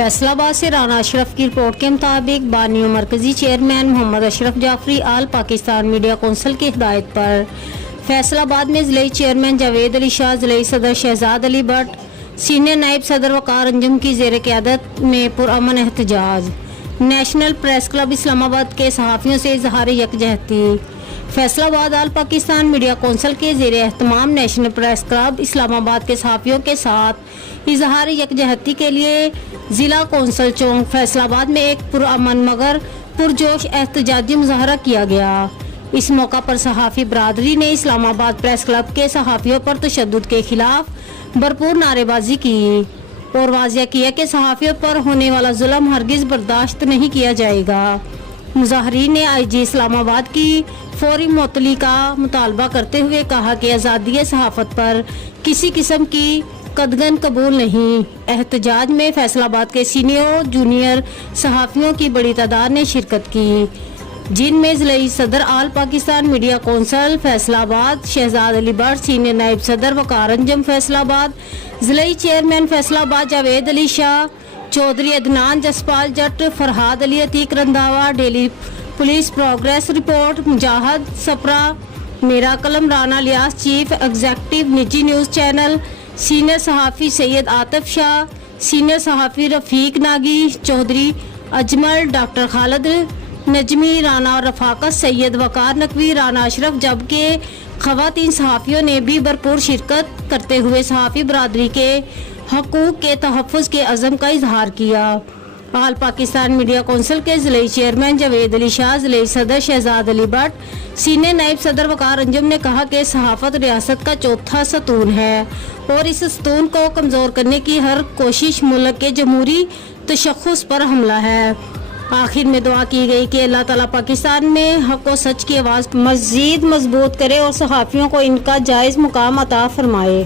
फैसलाबाद से राना अशरफ की रिपोर्ट के मुताबिक बानी मरकजी चेयरमैन मोहम्मद अशरफ जाफरी आल पाकिस्तान मीडिया कौंसिल की हिदायत पर फैसलाबाद में ज़िले चेयरमैन जावेद अली शाह, ज़िले सदर शहजाद अली भट्ट, सीनियर नायब सदर वकार अंजुम की ज़ेर क़यादत में पुरअमन एहतजाज। नेशनल प्रेस क्लब इस्लामाबाद के सहाफ़ियों से इजहार यकजहती। फैसलाबाद आल पाकिस्तान मीडिया कौंसिल के ज़ेर एहतमाम नेशनल प्रेस क्लब इस्लामाबाद के सहाफ़ियों के साथ इजहार यकजहती के लिए ज़िला कौंसिल चौक फैसलाबाद में एक पुरअमन मगर पुरजोश एहतजाजी मुजाहरा किया गया। इस मौका पर सहाफ़ी बरादरी ने इस्लामाबाद प्रेस क्लब के सहाफ़ियों पर तशद्दुद के खिलाफ भरपूर नारेबाजी की और वाज़िया किया कि सहाफ़ियों पर होने वाला जुल्म हरगिज़ बर्दाश्त नहीं किया जाएगा। मुजाहरीन ने IG इस्लामाबाद की फौरी मुअत्तली का मुतालबा करते हुए कहा कि आज़ादी सहाफ़त पर किसी किस्म की कदगन कबूल नहीं। एहतजाज में फैसलाबाद के सीनियर जूनियर सहाफ़ियों की बड़ी तादाद ने शिरकत की, जिनमें ज़िले सदर all Pakistan media council Faisalabad Shahzad Ali Bhatt, senior नायब सदर वकार अंजुम फैसलाबाद, ज़िले chairman Faisalabad Javed Ali Shah, Chaudhry Adnan Jaspal Jat, Farhad Ali Atiq Randhawa, daily police progress report Mujahid Sapra, मेरा कलम राना लियास, चीफ एग्जेक्टिव निजी न्यूज़ चैनल, सीनियर सहाफ़ी सैयद आतिफ शाह, सीनियर सहाफ़ी रफ़ीक नागी, चौधरी अजमल, डॉक्टर खालिद नजमी, राना और रफाकत सैयद वकार नकवी, राना अशरफ, जबकि ख़वातीन सहाफ़ियों ने भी भरपूर शिरकत करते हुए सहाफ़ी बरादरी के हकूक़ के तहफ़्फ़ुज़ के अज़म का इजहार किया। आल पाकिस्तान मीडिया कौंसिल के ज़िले चेयरमैन जावेद अली शाह, ज़िले सदर शहजाद अली भट्ट, सीनियर नायब सदर वकार अंजुम ने कहा कि सहाफ़त रियासत का चौथा सतून है और इस सतून को कमज़ोर करने की हर कोशिश मुल्क के जमहूरी तशख़्ख़ुस पर हमला है। आखिर में दुआ की गई कि अल्लाह ताला पाकिस्तान में हक़ व सच की आवाज़ मज़ीद मजबूत करे और सहाफ़ियों को इनका जायज़ मुकाम अता फरमाए।